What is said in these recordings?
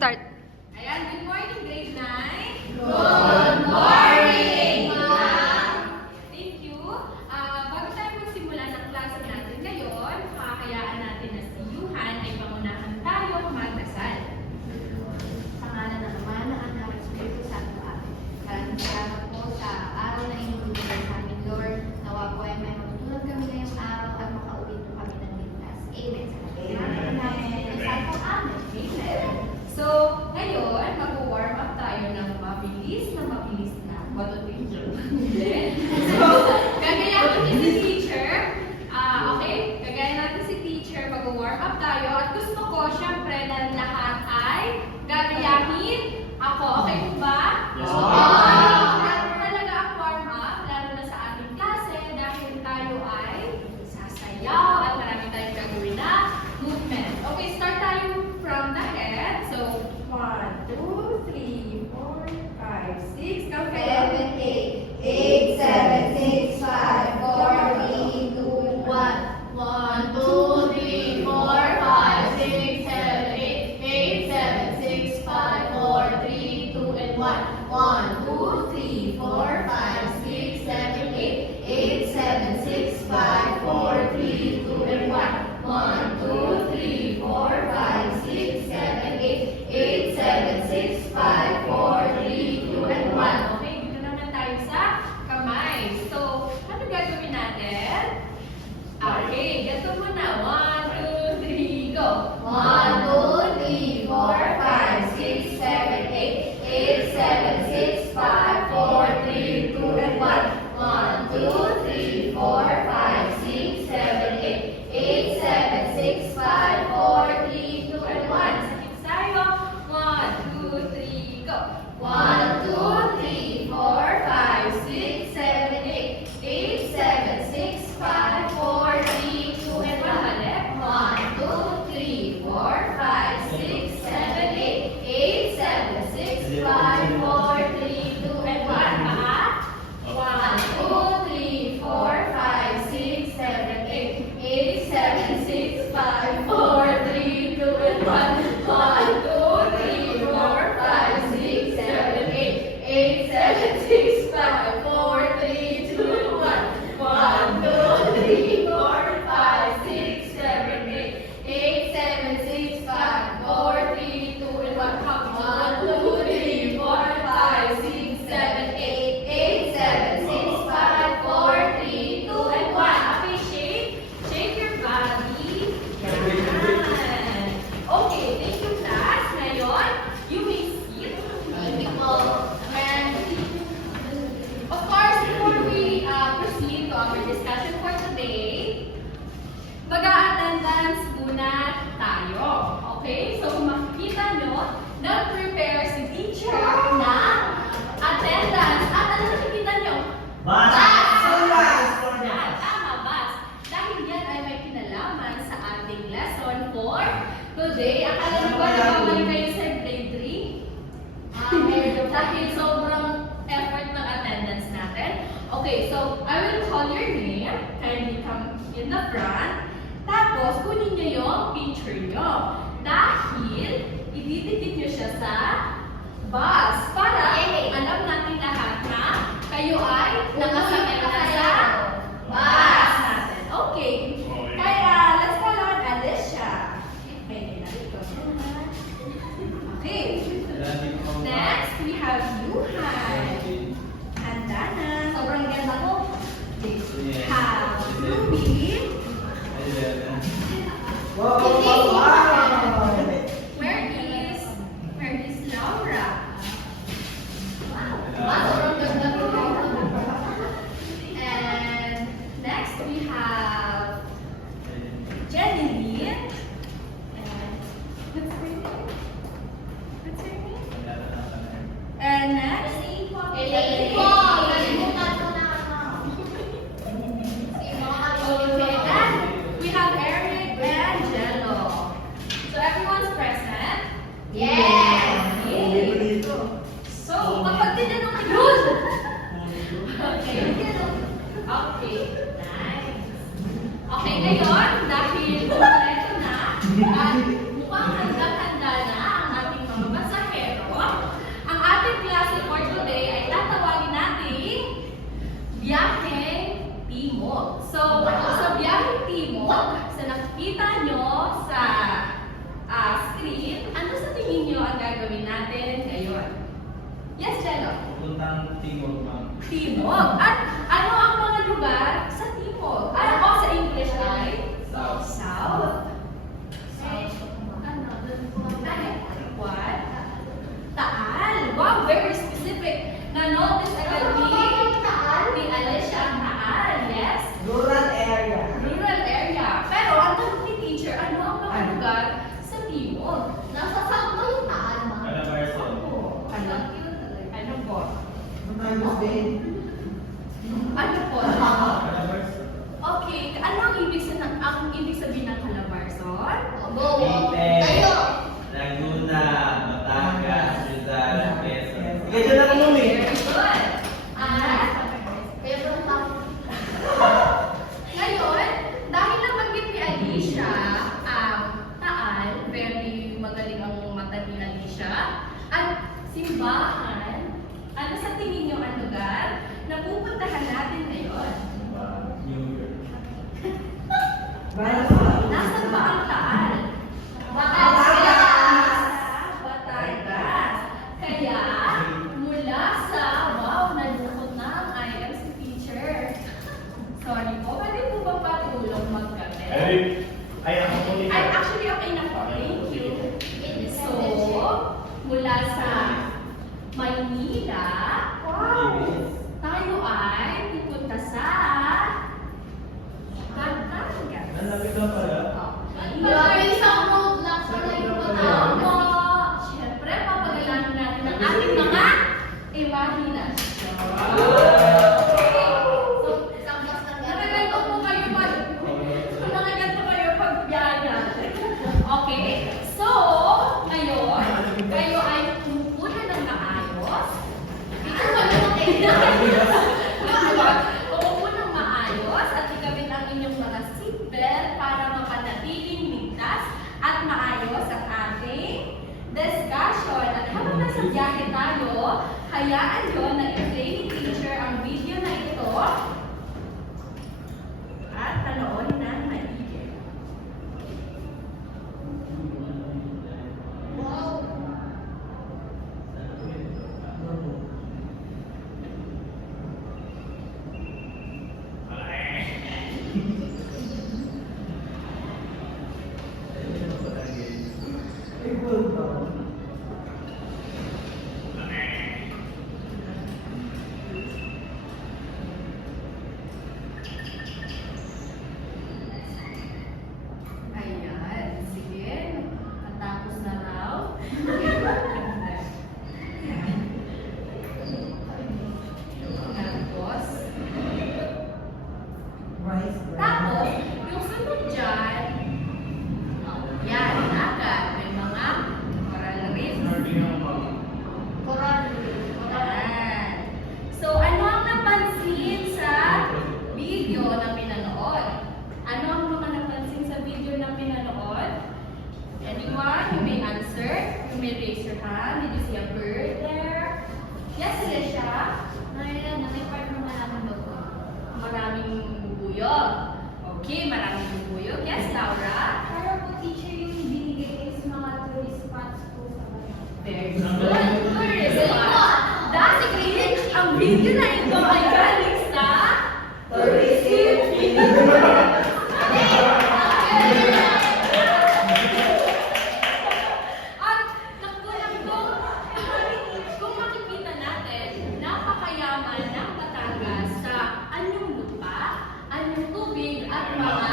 start. Ayan, good morning, grade 9. Good morning, ma'am. Thank you. Bago tayo magsimula ng klase natin ngayon, kakayaan natin na si Yuhan ay pangunahan tayo magdasal. Pangalan ng Ama, ng Anak, at Espiritu Santo. Amen. Maraming salamat po sa araw na inyong binigay sa amin, Lord. Nawa po ay may matutulog kami ngayong araw at makauwi po kami ng ligtas. Amen. Amen. So, ngayon, mag-warm up tayo ng mabilis na. What a picture. So, gagayahin natin si teacher. Okay? Gagayahin natin si teacher. Mag-warm up tayo. At gusto ko, syempre, na lahat ay gagayahin ako. Okay po ba? Yes, Talaga ang warm up, lalo na sa ating klase, dahil tayo ay sasayaw at marami tayong gagawin na movement. Okay, start tayo from the head. So, 1, 2, 3, 4, 5, 6. Go ahead. 7, 8, 7, 6, 5, 4, 3, 2, 1. 1, 2, 3, 4, 5, 6, 7, 8, 8, 7, 6, 5, 4, 3, 2, and 1. 1, 2, 3, 4, 5, 6, 7, 8, 8, 7, 6, 5, 4, 3, 2, and 1. 1, 2, 3, 4, 5, 6, 7, 8, 8, 7, 6, 5, 4, 3, 2, and 1. Okay, dito naman tayo sa kamay. So, ano gagawin natin? Okay, ganito muna. 1, 2, 3, go! 1, 2, 3, 4, 5, 6, 7, 8, 8, 7, 6, 5, 4, 3, 2, and 1. 1, 2, 3, 4, 5, 6, 7, 8, 8, 7, 6, 5, 4, 3, 2, and 1. Sa kids tayo. 1, 2, 3, go! 1, 2, 3, 4, 5, 6, 7, 8, 8, 7, 6, 5, 4, 3, 2, and 1. Balik. 1, 2, 3, 4, 5, 6, 7, 8, 8, 7, 6, 5, 4, 3, 2, and 1. Paa. 1, 2, 3, 4, 5, 6, 7, 8, 8, 7, 6, 5, 4, 3, 2, and 1. 1, 2, 3, 4, 5, 6, 7, 8, 8, 7, 6, 5, 4, 3, 2, and 1. 1, 2, 3, 4, 5, 6, 7, 8, 8, 7, 6, 5, 4, 3, 2, and 1. 1, 2, 3, 4, 5, 6, 7, 8, 8, 7, 6, 5, 4, 3, 2, and 1. Okay, shake your body. Yan. Okay, thank you class. Ngayon, you may sit. And Of course, before we proceed to our discussion for today, mag-a-attendance muna tayo. Okay? So, kung makikita nyo, nag-prepare si teacher ng attendance. At ano nakikita nyo? Bus! Yan, tama, bus. Dahil yan ay may kinalaman sa ating lesson for today. Akala nyo ba nababalik kayo sa grade 3? Dahil sobrang effort ng attendance natin. Okay, so I will call your name. Kindly come in the front. Tapos, kunin nyo yung picture nyo. Dahil, ididikit nyo siya sa bus. Para alam natin lahat na kayo ay nakasakay na sa bus natin. Okay. Kaya, let's call on Alicia. Okay. Next, we have Yuhan. Handa na. sobrang ganda ko. Have Ruby. Where is ninyo ang gagawin natin ngayon. Yes, Jello? Pupuntang Timog, ma'am. Timog. At ano ang mga lugar sa Timog? Ano sa English ay? South. South. What? Taal. Wow, very specific. Na-notice agad ni Alicia ang Taal. Yes? Rural area. Rural area. Pero ang tanong ni teacher, ano ang mga lugar sa Timog? Nasa sakto yung taan, ma. Calabarzon. Ano? Ano po? Sometimes din. Ano po? Calabarzon. Okay, ano ang ibig sabihin ng Calabarzon? Go. Leyte, Tayo. Laguna, Batangas, Rizal, Quezon. Sige, dyan lang muna eh. Very good. At Tayo po ang tao. ngayon, dahil nabanggit ni Alicia ang Taal, very magaling ang mata ni Alicia, at simbahan, ano sa tingin niyo ang lugar na pupuntahan natin ngayon? New York. Nasaan ba ang Taal? Batangas. Batangas. Kaya, mula sa, wow, nalungkot na ang IM si teacher. Sorry po, pwede po ba patulong magkape? Ay, ako po nito. Ay, actually, okay na po. Thank you. So, mula sa Maynila, wow, tayo ay pupunta sa Batangas. Nalapit lang pala. Grabe, isang road lang pala yung patawag. Tama. Siyempre, papagalanan natin ang ating mga imahinasyon. So, isang bus lang yan. Nakaganto po kayo pag biyaya. Okay, so, ngayon, kayo ay pumupunan ng maayos. Ito ba Umupo ng maayos at ikabit ang inyong mga seatbelt para mapanatiling ligtas at maayos ang ating discussion. At habang nasa biyahe tayo, hayaan nyo na i-play ni teacher ang video na ito at panoorin na maigi. Wow. Ayan, sige. Natapos na raw. Tapos, tapos, yung sunod dyan, yan, agad, may mga coral reefs. Coral. Ayan. So, ano ang napansin sa video na pinanood? Ano ang mga napansin sa video na pinanood? Anyone? You may answer. You may raise your hand. Did you see a bird there? Yes, Alicia? Ngayon, may part na maraming bago. Maraming bubuyog. Okay, maraming bubuyog. Yes, Laura? Para po teacher yung binigay is mga tourist spots po sa Batangas. Very good. Tourism. That's great. Ang video na ito ay galing sa tourism video. At kung makikita natin, napakayaman ng Batangas sa anyong lupa, anyong tubig at mga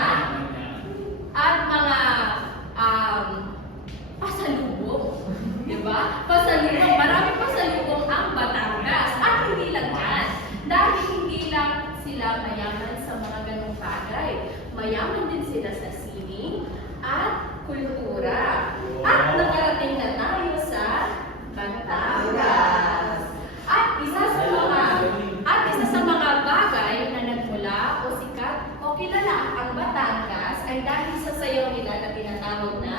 pasalubong. Diba? Pasalubong. Maraming pasalubong ang Batangas. At hindi lang yan. Dahil hindi lang sila mayaman sa mga ganong bagay. Mayaman din sila sa sining at kultura. At nakarating na tayo sa Batangas. At isa sa mga bagay na nagmula o sikat o kilala ang Batangas ay dahil sa sayaw nila na tinatawag na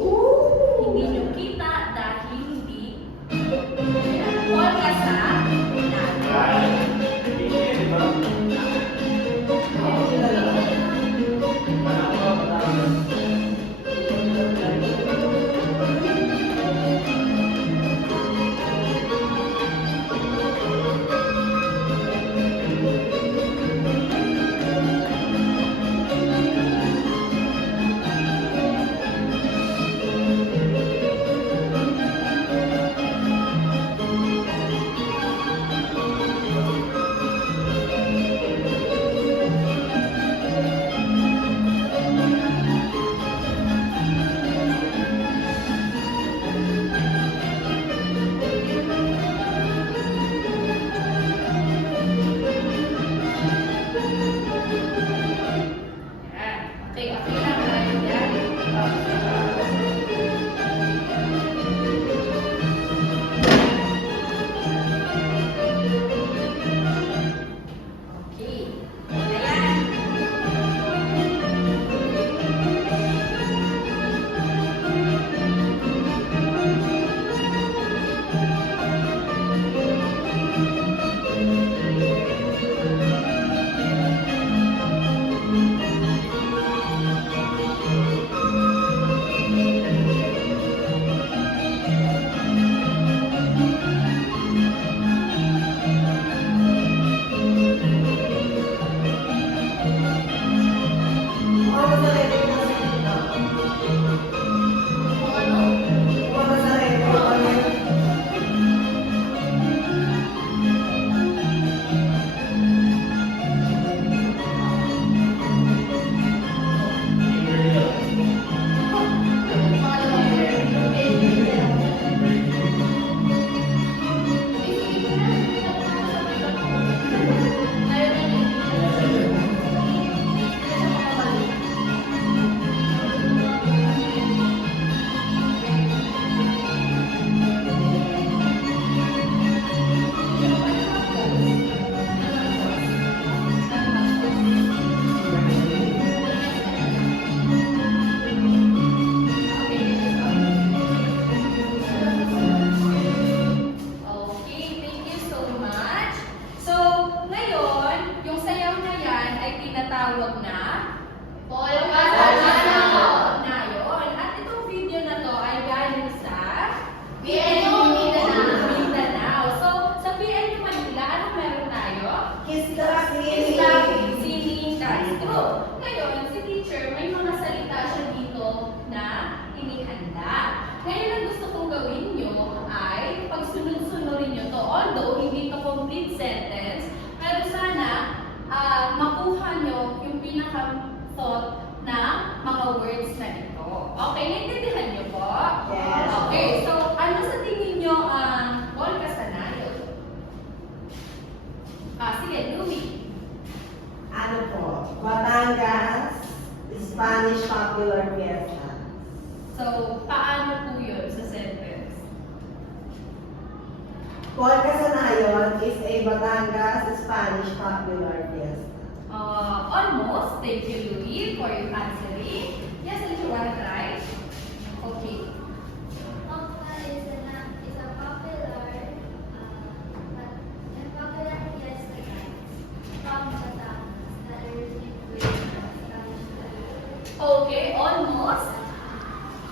hindi nyo kita dahil hindi polka sa sentence. Pero sana, makuha nyo yung pinaka-thought na mga words na ito. Okay, naintindihan nyo po? Yes. Okay, so ano sa tingin nyo ang polka sanayon? Sige, Louie. Ano po? Batangas, Spanish popular fiesta. So, paano po yun sa sentence? Polka Sanayon is a Batangas Spanish popular fiesta. Almost. Thank you, Louie, for your answering. Yes, and you want to try? Okay. Polka is a popular fiesta dance from Batangas that originates with Spanish culture. Okay, almost.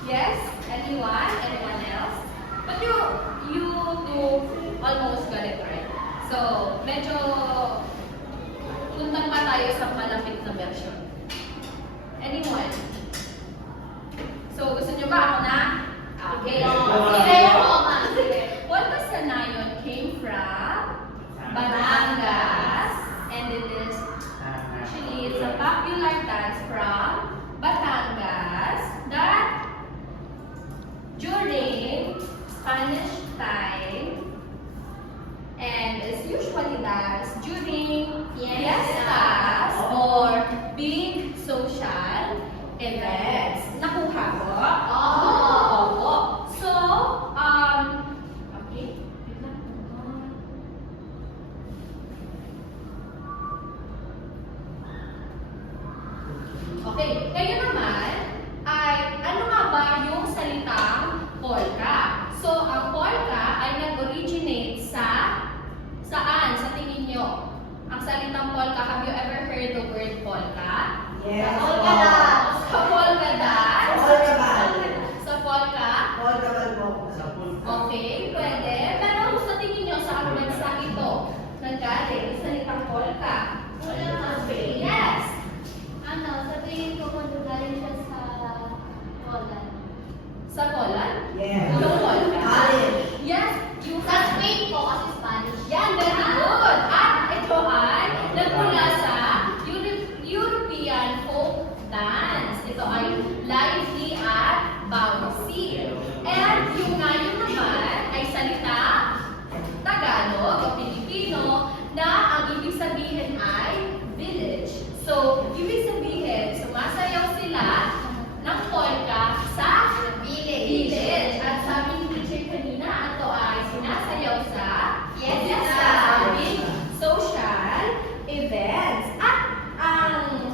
Yes. Anyone? Anyone else? But you two almost got it right. So, medyo punta pa tayo sa malapit na version. Anyone? So, gusto nyo ba ako na? Okay. Sige, sige. Polka Sanayon came from Batangas, and it is actually it's a popular dance from Batangas that during Spanish time and is usually danced during fiestas or big social events. Nakuha ko? Oo. So, okay. Wait lang. Okay, kayo naman ay ano nga ba yung salitang polka? So, ang polka ay nag-originate saan? Sa tingin nyo? Ang salitang polka, have you ever heard the word polka? Yes. Polka dance. Sa polka dance? Polka band. Sa polka? Polka band po. Okay, pwede. Pero sa tingin nyo, saan bansa ito nanggaling yung salitang polka? Yes. Sa tingin ko kung galing siya sa Poland. Sa Poland? Yes. Yung polka? College. Yes. You Sa Spain po kasi Spanish. Yan, very good. At ito ay nagmula sa European folk dance. Ito ay lively at bouncy. And yung ngayon naman ay salita Tagalog o Pilipino na ang ibig sabihin ay village. So, ibig sabihin, sumasayaw sila ng polka sa village. At sabi ni teacher kanina, ito ay sinasayaw sa fiesta, big social events. At ang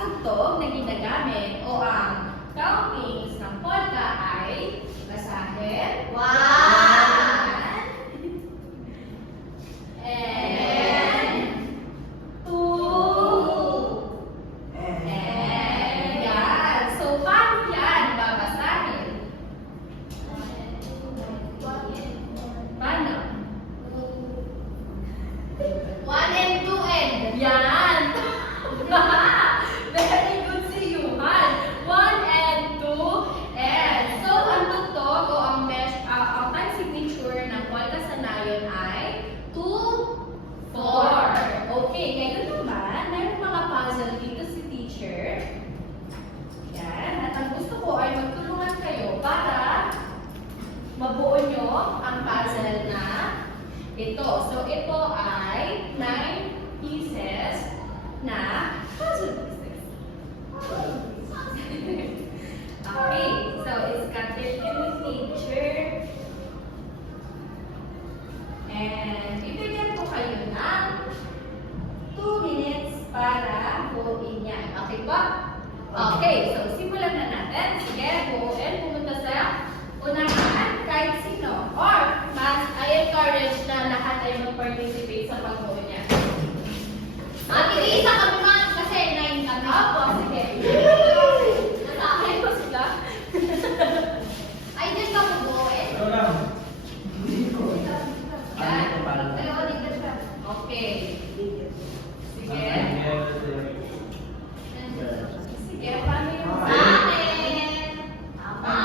tugtog na ginagamit o ang countings ng polka ay basahin. And two. And yan. So, paano yan babasahin? Paano? 1 and 2 and. Yan! Very good si Yuhan. 1 and 2 and. So, ang tugtog o ang time signature ng polka sanayon ay 2, 4. Okay, ngayon naman, mayroong mga puzzle dito si teacher. Yan. At ang gusto ko ay magtulungan kayo para mabuo nyo ang puzzle na ito. So, ito ay 9 pieces na puzzle pieces. Okay, so it's got their teacher. And bibigyan ko kayo ng 2 minutes para buuin yan. Okay ba? Okay, so simulan na natin. Sige, buuin. Pumunta sa unahan kahit sino. Or, mas I encourage na lahat ay mag-participate sa pagbuo niya. Tig-isa kami man kasi 9 kami. Opo, sige. Nasa akin. Ay, ko sila. Ay, dyan ka bubuoin. Yan. Dalawa dito siya. Okay. Sige. Sige, paano yung Sa akin. Tama.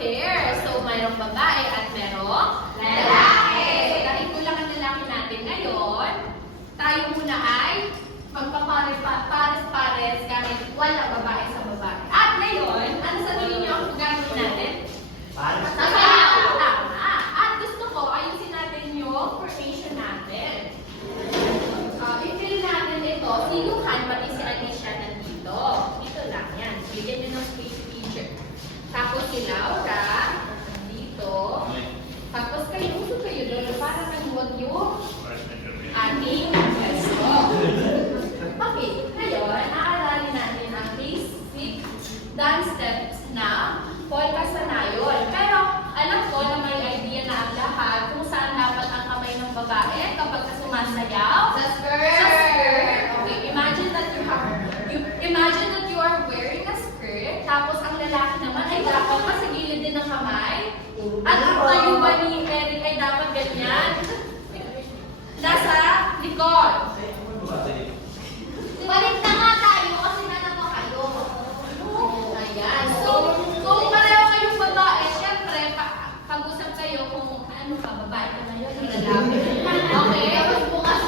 pair. So, mayroong babae at merong lalaki. So, dahil kulang ang lalaki natin ngayon, tayo muna ay magpapares-pares kahit wala babae sa babae. At ngayon, ano sa tingin niyo ang gagawin natin? Sasayaw! Tama! At gusto ko, ayusin natin yung formation natin. I-fill natin ito. Sinuhan, pati si Alicia nandito. Dito lang yan. Bigyan niyo ng space teacher. Tapos si Laura, nandito. Tapos kayo, uso kayo doon para naghuwag yung ating peso. Okay, ngayon, aaralin natin ang basic dance steps na polka sanayon. Pero alam ko na may idea na ang lahat kung saan dapat ang kamay ng babae kapag sumasayaw. Sa skirt. Sa skirt. Okay, imagine that you are wearing a skirt, tapos ang lalaki naman ay dapat sa gilid din ng kamay. At ang tayo ba ni Eric ay dapat ganyan? Nasa likod. Balik na nga tayo kasi nalako kayo. Ayan. So, kung pareho kayong babae, syempre, pag-usap kayo kung ano ka, babae ka ngayon, o lalaki. Okay? Tapos bukas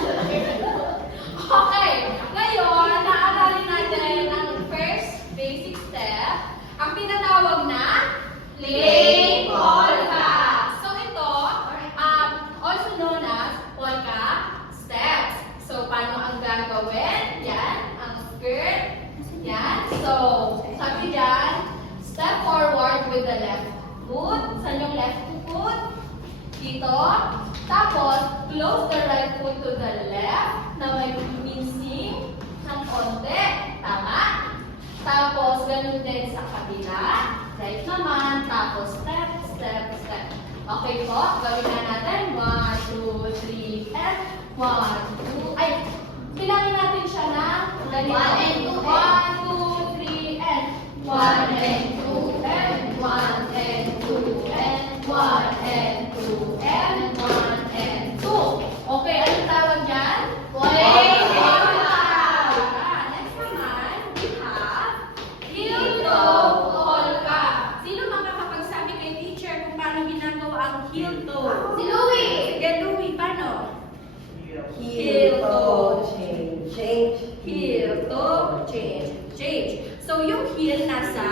Okay. Ngayon, naaralin natin ang first basic step, ang tinatawag na plain polka. So, ito, also known as polka steps. So, paano ang gagawin? Yan, ang skirt. Yan. So, sabi dyan, step forward with the left foot. Saan yung left foot? Dito. Tapos, close the right foot to the left na may mincing ng konti. Tama? Tapos, ganun din sa kabila. Right naman. Tapos, step, step, step. Okay po? Gawin na natin. 1, 2, 3, and 1, 2. Ay, bilangin natin siya na ganito. 1 and 2, 1, 2, 3, and 1 and 2, and 1 and 2, and 1 and 2, and 1 and 2. Okay, anong tawag dyan? Plain polka. Next naman, we have heel toe polka. Sino makakapagsabi kay teacher kung paano ginagawa ang heel toe? Si Louie. Sige, Louie, paano? Heel, toe, change, change. Heel, toe, change, change. So, yung heel nasa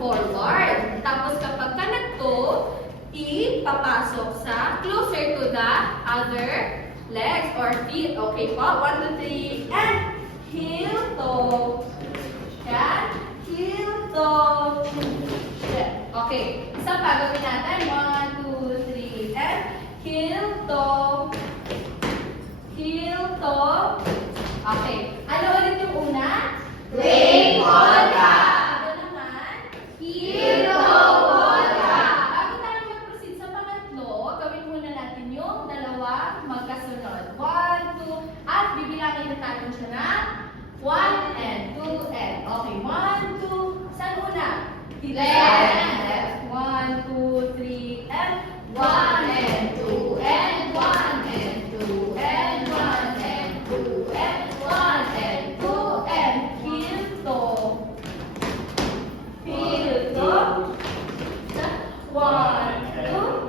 forward. Tapos, kapag ka nag-toe, ipapasok sa closer to the other legs or feet. Okay po? 1, 2, 3, and heel, toe. Yan. Heel, toe. Yan. Okay. Isa pa, gawin natin. 1, 2, 3, and heel, toe. Heel, toe. Okay. Ano ulit yung una? Plain polka. Ano naman? Heel toe polka. Bago tayo mag-proceed sa pangatlo, gawin muna natin yung dalawa magkasunod. 1, 2, at bibilangin na natin siya na 1 and 2 and. Okay, 1, 2, saan una? Left. 1, 2, 3, and 1 and 2 and 1 and 2 and 1 and 2 and 1 and 2 and heel toe. Heel toe. 1, 2.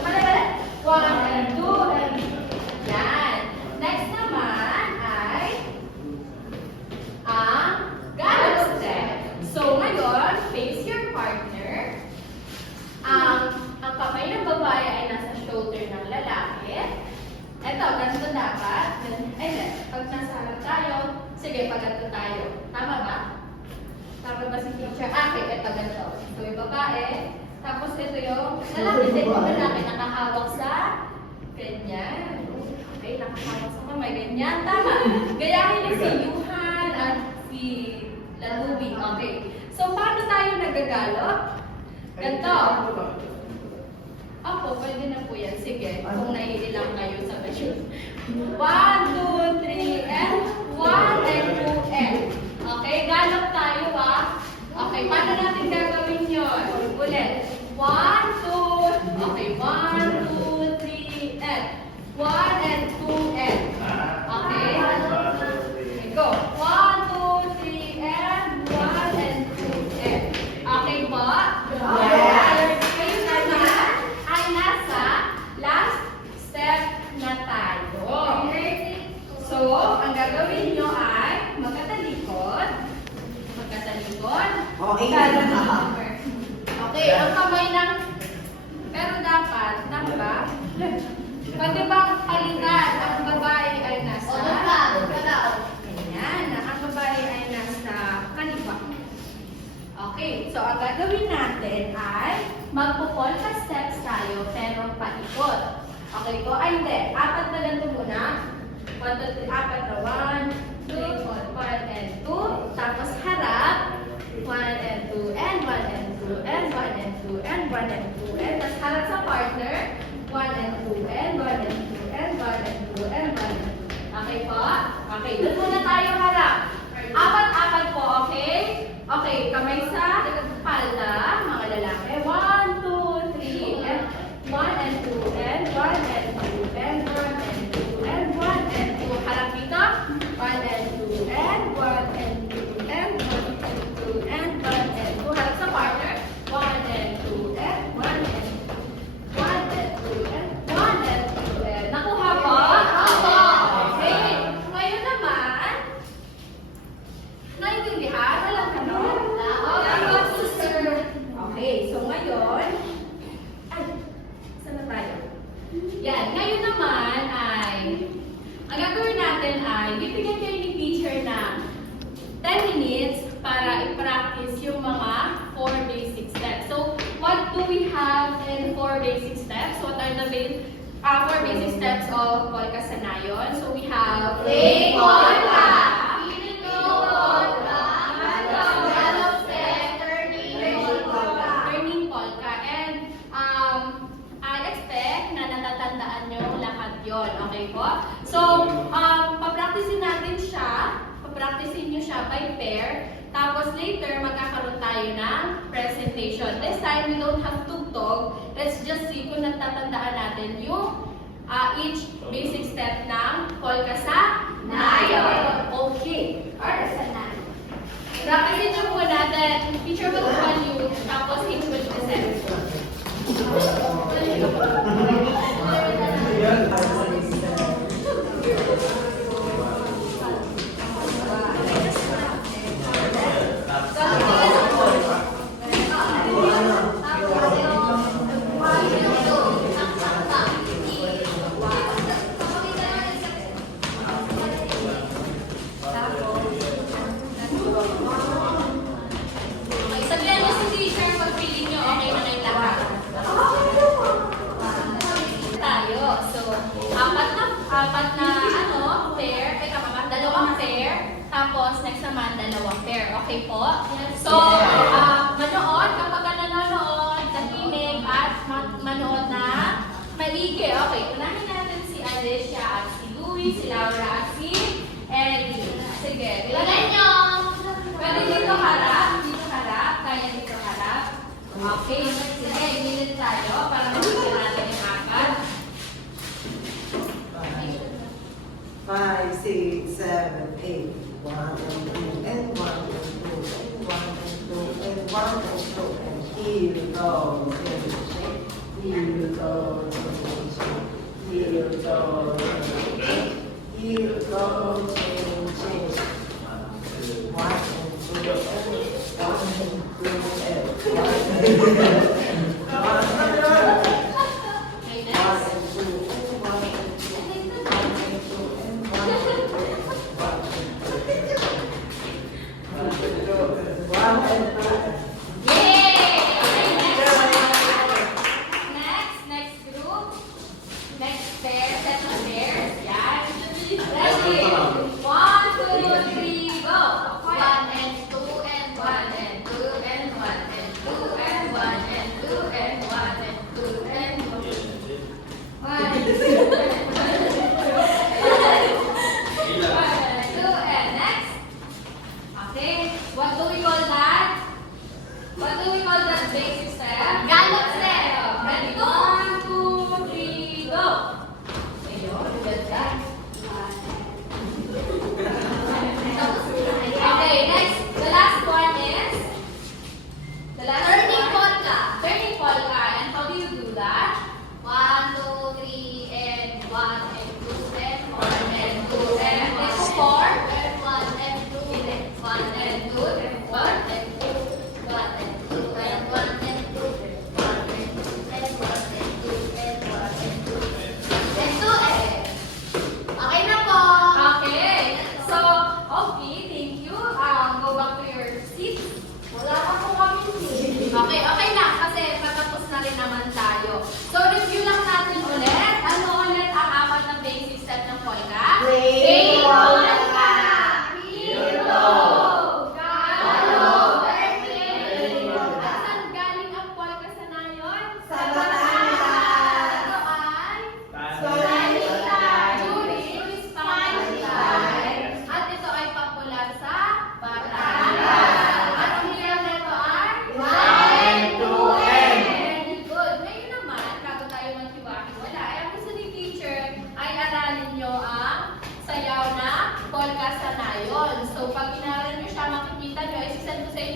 Mali. 1 and 2 and yan. Next naman ay ang gallop step. So ngayon, face your partner. Ang kamay ng babae ay nasa shoulder ng lalaki. Ito, ganito dapat. Ay, hindi. Pag nasa harap tayo, sige, pag ganito tayo. Tama ba? Tama ba si teacher? Okay, ito, ganito. Ito yung babae. Tapos ito yung lalaki din. Lalaki nakahawak sa ganyan. Okay, nakahawak sa kamay. Ganyan. Tama. Gayahin niyo si Yuhan at si Lalubi. Okay. So, paano tayo nagagalop? Ganito. Opo, pwede na po yan. Sige, kung naiilang kayo sa basyon. 1, 2, 3, and 1 and 2 and. Okay, galop tayo ha. Okay, paano natin gagawin yun? Ulit. 1, 2, okay, 1, 2, 3, and 1 and 2 and. Okay? Okay, go. 1, 2, 3, and 1 and 2 and. Okay ba? Yes. Okay. Okay, ang kamay ng... Pero dapat, tama ba? Pwede bang palitan ang babae ay nasa... Ayan, ang babae ay nasa kaliwa. Okay, so ang gagawin natin ay magpo-polka steps tayo pero paikot. Okay po? Ay hindi, apat na ganito muna. 1, 2, 3, apat na 1, 2, 1 and 2. Tapos harap. 1 and 2 and 1 and 2 and 1 and 2 and 1 and 2 and tapos harap sa partner. 1 and 2 and 1 and 2 and 1 and 2 and 1 and 2. Okay po? Okay, doon muna tayo harap. Apat-apat po, okay? Okay, kamay sa palda, mga lalaki. 1, 2, 3, and 1 and 2 and 1 and 2 and 1 and 2 and 1 and 2. Harap dito. 1 and 2 and 1 and 2 and 1 and 2 and 1 and 2. Harap sa partner. 1 and 2 and 1 and 2. 1 and 2 and 1 and 2 and nakuha po? Opo. Okay. Ngayon naman, naiintindihan? Alam ka no? Okay, so ngayon, ay, saan na tayo? Yan, ngayon naman ay, ang gagawin natin ay, bibigyan kayo ni teacher ng 10 minutes para i-practice yung mga 4 basic steps. So, what do we have in 4 basic steps? What are the 4 basic steps of polka sanayon? So, we have Plain polka, turning polka. And I expect na natatandaan nyo lahat yon. Okay po? So, papracticein natin siya. Papracticein nyo siya by pair. Tapos later, magkakaroon tayo ng presentation. This time, we don't have tugtog. Let's just see kung natatandaan natin yung each basic step ng polka sa nayon. Okay. Alright. Practicein nyo muna that teacher will call you, tapos he will present. Okay, sabihan niyo si teacher pag feeling niyo okay na kayong lahat. Tayo. So, apat na pair. Teka mama, dalawang pair. Tapos, next naman, dalawang pair. Okay po? So, manood, kapag nanonood, nakinig, at manood na maigi. Okay, unahin natin si Alicia at si Louie, si Laura at si Ellie. Sige, bilangin niyo. Pwede dito harap, kaya dito harap. Okay, sige, minute tayo para mabigyan natin yung apat. 5, 6, 7, 8. 1 and 2 and 1 and 2 and 1 and 2 and 1 and 2 and here we go. Here we go. Here we go. Here we go. Change. 1 and 2 and 1 and 2 and 1 and 2.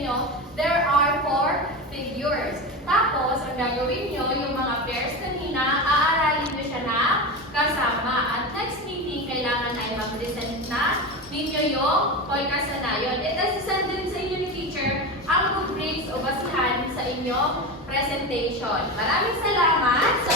nyo, there are 4 figures. Tapos, ang gagawin nyo, yung mga pairs kanina, aaralin nyo siya na kasama. At next meeting, kailangan ay mag-present na ninyo yung pagkasanayon. At asisend din sa inyo ni teacher ang rubrics o basihan sa inyong presentation. Maraming salamat!